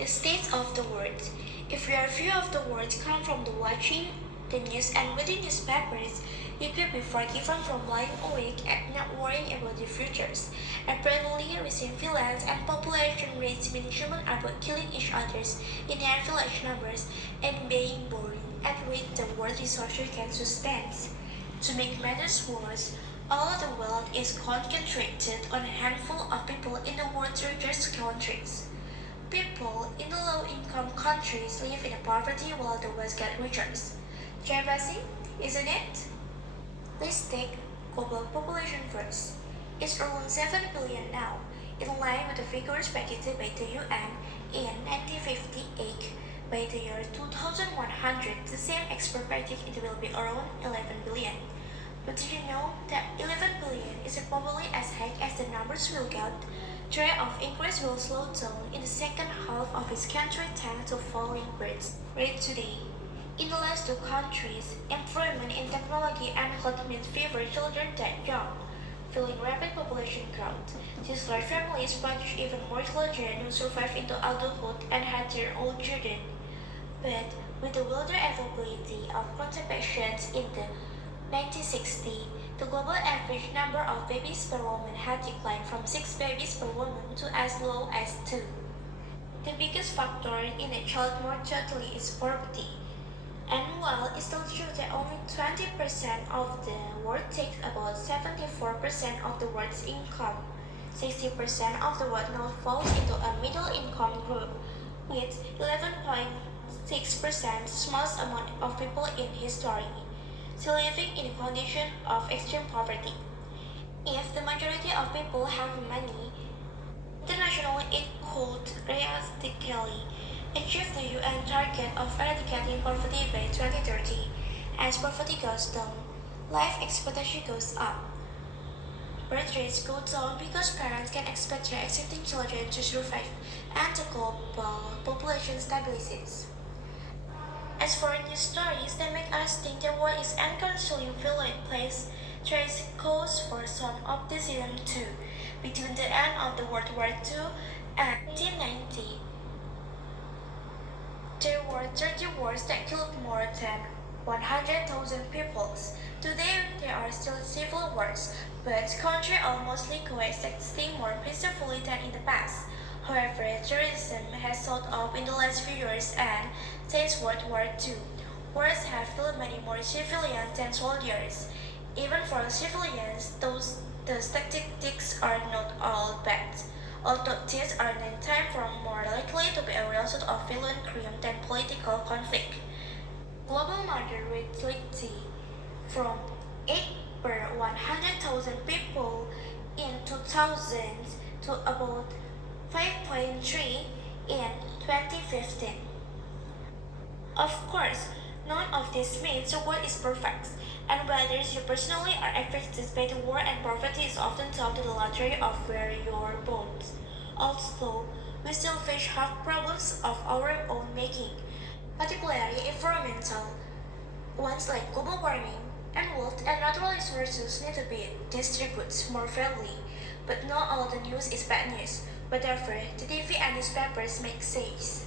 The state of the world. If your view of the world comes from the watching the news and reading newspapers, you could be forgiven from lying awake and not worrying about the futures. Apparently, recent violence and population rates mean humans are both killing each other in their village numbers and being boring at rate the world resources can sustain. To make matters worse, all the wealth is concentrated on a handful of people in the world's richest countries. People in the low-income countries live in poverty while the West gets richer. Depressing, isn't it? Let's take global population first. It's around 7 billion now, in line with the figures predicted by the UN in 1958. By the year 2100, the same expert predict it will be around 11 billion. But did you know that 11 billion is probably as high as the numbers will get? The rate of increase will slow down in the second half of its country thanks to falling birth rate today. In the last two countries, improvement in technology and health means fewer children die young, fueling rapid population growth. These large families produce even more children who survive into adulthood and have their own children. But with the wilder availability of contraceptions in the 1960, the global average number of babies per woman had declined from 6 babies per woman to as low as 2. The biggest factor in a child mortality is poverty. And while it's still true that only 20% of the world takes about 74% of the world's income, 60% of the world now falls into a middle-income group, with 11.6% smallest amount of people in history, still living in a condition of extreme poverty. If the majority of people have money, internationally it could realistically achieve the UN target of eradicating poverty by 2030. As poverty goes down, life expectancy goes up. Birth rates go down because parents can expect their existing children to survive, and the global population stabilizes. As for news stories that make us think the world is unconscionably violent place, there is cause for some optimism too. Between the end of the World War II and 1990, there were 30 wars that killed more than 100,000 people. Today, there are still civil wars, but countries are mostly coexisting more peacefully than in the past. However, terrorism has shot up in the last few years, and since World War II, wars have killed many more civilians than soldiers. Even for civilians, the statistics are not all bad, although these are 9 times more likely to be a result of violent crime than political conflict. Global murder rate slightly from 8 per 100,000 people in 2000 to about 5.3 in 2015. Of course, none of this means the world is perfect, and whether you personally are affected by the war and poverty is often down to the lottery of where you are born. Also, we still face health problems of our own making, particularly environmental ones like global warming, and wealth and natural resources need to be distributed more fairly. But not all the news is bad news, whatever the TV and newspapers make says.